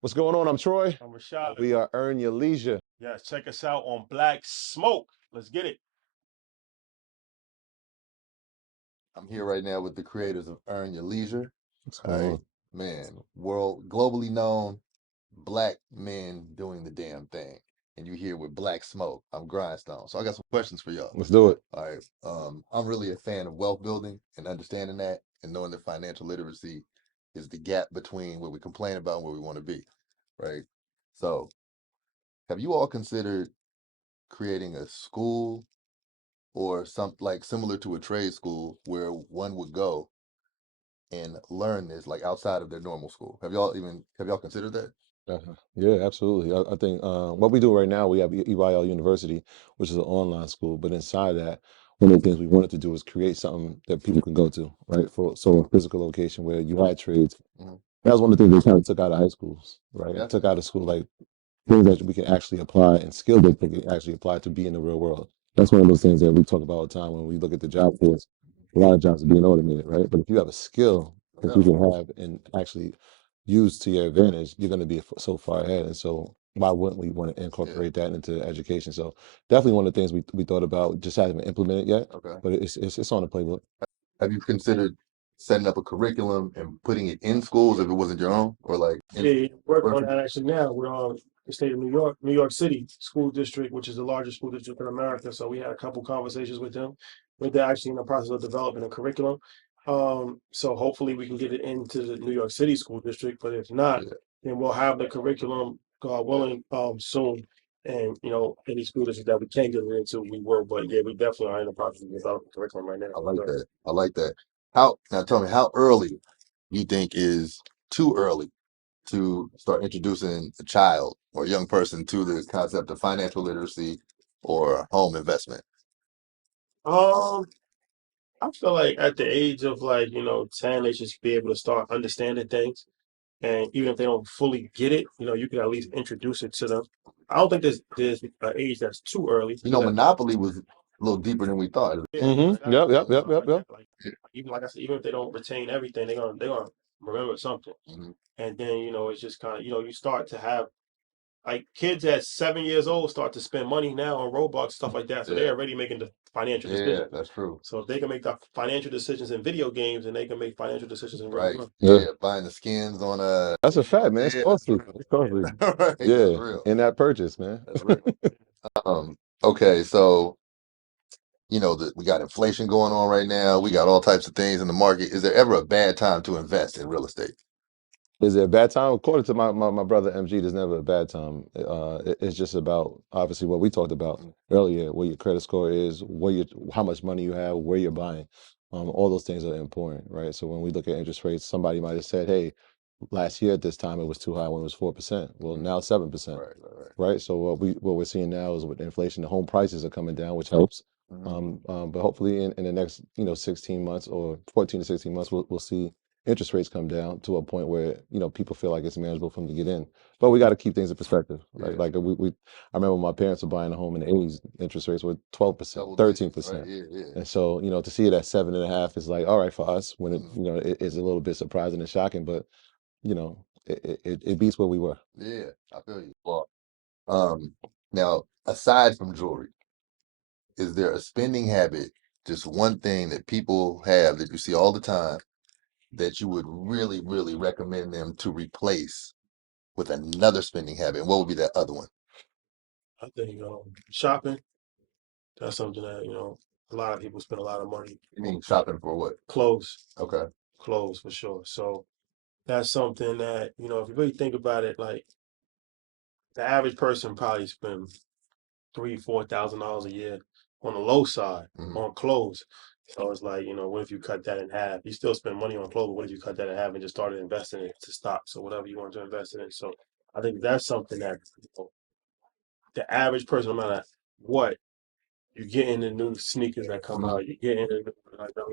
What's going on? I'm Troy. I'm Rashad. We are Earn Your Leisure. Yes, check us out on Black Smoke. Let's get it. I'm here right now with the creators of Earn Your Leisure. What's All going right, on? man, world globally known black men doing the damn thing. And you here with Black Smoke. I'm Grindstone. So I got some questions for y'all. Let's do it. All right. I'm really a fan of wealth building and understanding that and knowing that financial literacy is the gap between what we complain about and where we want to be. Right. So have you all considered creating a school or something like similar to a trade school where one would go and learn this like outside of their normal school? Have y'all considered that? Yeah, absolutely. I think what we do right now, we have EYL University, which is an online school. But inside that, one of the things we wanted to do is create something that people can go to, right? So a physical location where you had trades. hmm That was one of the things they kind of took out of high schools, right? Yeah. Took out of school, like things that we can actually apply and skill that they can actually apply to be in the real world. That's one of those things that we talk about all the time when we look at the job force. A lot of jobs are being automated, right? But if you have a skill that you Yeah. can have and actually use to your advantage, you're going to be so far ahead. And so why wouldn't we want to Yeah. incorporate that into education? So definitely one of the things we thought about, just haven't implemented yet, Okay. but it's on the playbook. Have you considered setting up a curriculum and putting it in schools if it wasn't your own, or like Yeah, working on that actually now. We're on the state of New York City School District, which is the largest school district in America. So we had a couple conversations with them. They're actually in the process of developing a curriculum. So hopefully we can get it into the New York City School District. But if not, Yeah. then we'll have the curriculum, God willing, soon. And any school district that we can get it into, we will. But yeah, we definitely are in the process of developing curriculum right now. I like that. I like that. Tell me, how early you think is too early to start introducing a child or a young person to the concept of financial literacy or home investment? Um, I feel like at the age of 10, they should be able to start understanding things. And even if they don't fully get it, you can at least introduce it to them. I don't think there's an age that's too early. Monopoly was a little deeper than we thought. Yeah, Mm-hmm. Yep, yep, yep, yep, yep. even like I said, even if they don't retain everything, they're gonna remember something. Mhm. And then it's just kind of you start to have like kids at 7 years old start to spend money now on Roblox stuff like that. So they're Yeah. already making the financial Yeah, decisions. that's true. So if they can make the financial decisions in video games, and they can make financial decisions in real Right. life. Yeah. Yeah, buying the skins on That's a fact, man. It's yeah, that's costly. real. It's costly. Right, that's Yeah, real. in that purchase, man. That's real. Okay, so we got inflation going on right now. We got all types of things in the market. Is there ever a bad time to invest in real estate? Is it a bad time? According to my brother MG, there's never a bad time. It's just about obviously what we talked about earlier, what your credit score is, how much money you have, where you're buying. All those things are important, right? So when we look at interest rates, somebody might have said, "Hey, last year at this time it was too high when it was 4%. Well, now it's 7%, Right. right? So what we're seeing now is with inflation, the home prices are coming down, which helps. Mhm. But hopefully in the next 16 months or 14 to 16 months, we'll see interest rates come down to a point where people feel like it's manageable for them to get in. But we got to keep things in perspective. Yeah. I remember when my parents were buying a home in the 80s, interest rates were 12%, Double digits, 13%. right? Yeah. And so, to see it at 7.5 is like, all right for us when it is a little bit surprising and shocking, but it beats where we were. Yeah, I feel you. Well, now aside from jewelry, is there a spending habit, just one thing that people have that you see all the time that you would really, really recommend them to replace with another spending habit? And what would be that other one? I think shopping. That's something that a lot of people spend a lot of money You mean on shopping for what? clothes. Okay. Clothes for sure. So that's something that if you really think about it, like the average person probably spend $3,000-4,000 a year on the low side Mhm. on clothes. So it's like, what if you cut that in half? You still spend money on clothes, but what if you cut that in half and just started investing it to stocks or whatever you want to invest in? So I think that's something that the average person, no matter what, you get in the new sneakers that come out, you get in the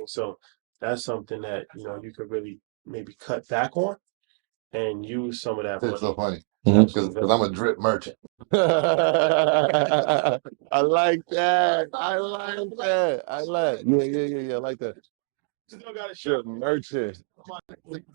so that's something that you could really maybe cut back on and use some of that It's so money funny to Mhm. actually because invest. I'm a drip merchant. I like that. I like that. I like. Yeah. I like that. Still got to Sure, shop. merchant.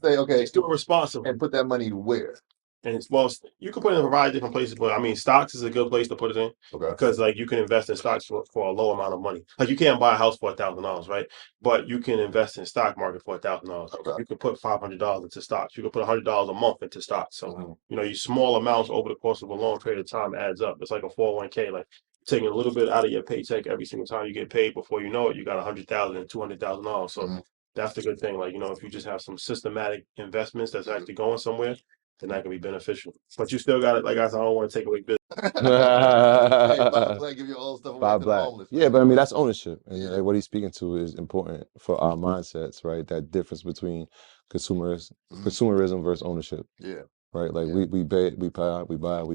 Say, okay, Just do it responsible. and put that money where? And it's, well, you can put it in a variety of different places, but I mean, stocks is a good place to put it in Okay. because like you can invest in stocks for a low amount of money. Like you can't buy a house for $1,000, right? But you can invest in stock market for $1,000. Okay. You can put $500 into stocks. You can put $100 a month into stocks. So Mhm. you know, you small amounts over the course of a long period of time adds up. It's like a 401k, like taking a little bit out of your paycheck every single time you get paid. Before you know it, you got $100,000, $200,000. So Mhm. that's the good thing. Like, you know, if you just have some systematic investments that's actually going somewhere, then that can be beneficial. But you still got it. Like I said, I don't want to take away business. Hey, Bob Black, give your old stuff away Bob to the Black. homeless. Yeah, Man. but I mean that's ownership, and Yeah. like, what he's speaking to is important for our mindsets, right? That difference between consumerism versus ownership, Yeah. right? Like Yeah. we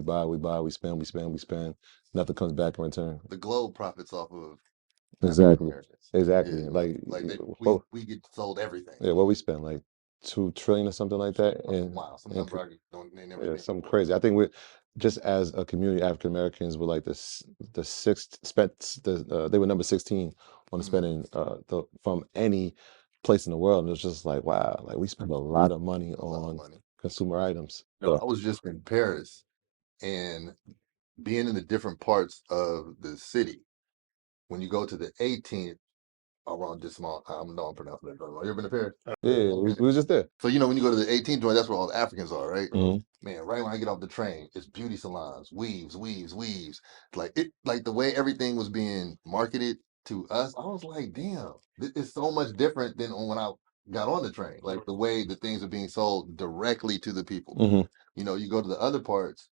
buy, we spend. Nothing comes back in return. The globe profits off of Exactly. Americans. Exactly. Yeah. Like we get sold everything. yeah, what we spend like 2 trillion or something like that, and Wow, some and number I don't never yeah, think something before. crazy. I think we're just as a community, African Americans were like the sixth spent they were number 16 on the Mhm. spending from any place in the world, and it's just like wow, like we spend a lot of money A lot of on money. consumer items. No, I was just in Paris and being in the different parts of the city. When you go to the 18th, around this small, I know I'm pronouncing that wrong. You ever been to Paris? Yeah, we was just there. So you know when you go to the 18th joint, that's where all the Africans are, right? Mhm. Man, right when I get off the train, it's beauty salons, weaves. Like the way everything was being marketed to us, I was like, damn, it's so much different than when I got on the train. Like the way the things are being sold directly to the people. Mhm. You know, you go to the other parts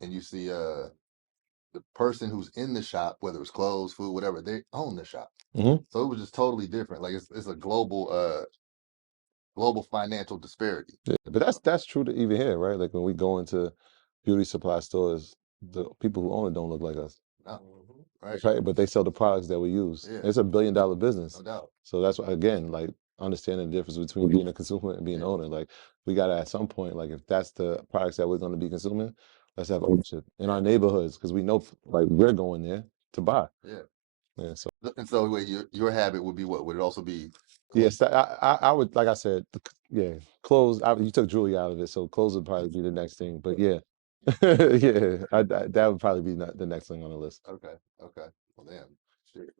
and you see the person who's in the shop, whether it's clothes, food, whatever, they own the shop. Mhm. So it was just totally different. Like it's a global financial disparity. Yeah, but that's true to even here, right? Like when we go into beauty supply stores, the people who own it don't look like us. No, right? Right, but they sell the products that we use. Yeah. It's $1 billion business. No doubt. So that's why, again, like understanding the difference between being a consumer and being an Yeah. owner. Like we gotta at some point, like if that's the products that we're gonna be consuming, let's have ownership in our neighborhoods because we know like we're going there to buy. Yeah. Yeah. So And so wait, your habit would be what? Would it also be yes, I would like I said, yeah, clothes. You took jewelry out of it, so clothes would probably be the next thing. But yeah, yeah, that would probably be the next thing on the list. Okay. Well damn. Shit.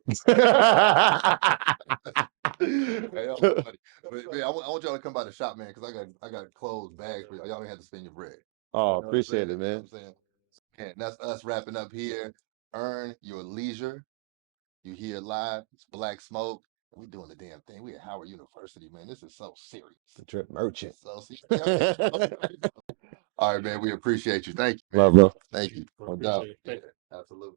Hey, Hey, that was funny. But man, I want y'all to come by the shop, man, because I got clothes, bags for y'all. Y'all ain't have to spend your bread. Oh, You know what I'm appreciate saying? it, You know what man. I'm saying? And that's us wrapping up here. Earn your leisure. You hear live. It's Black Smoke. We doing the damn thing. We at Howard University, man. This is so serious. The Drip Merchant. So serious. All right, man. We appreciate you. Thank you, man. Love, bro. Thank you. No Appreciate doubt. it. Yeah, Thank absolutely.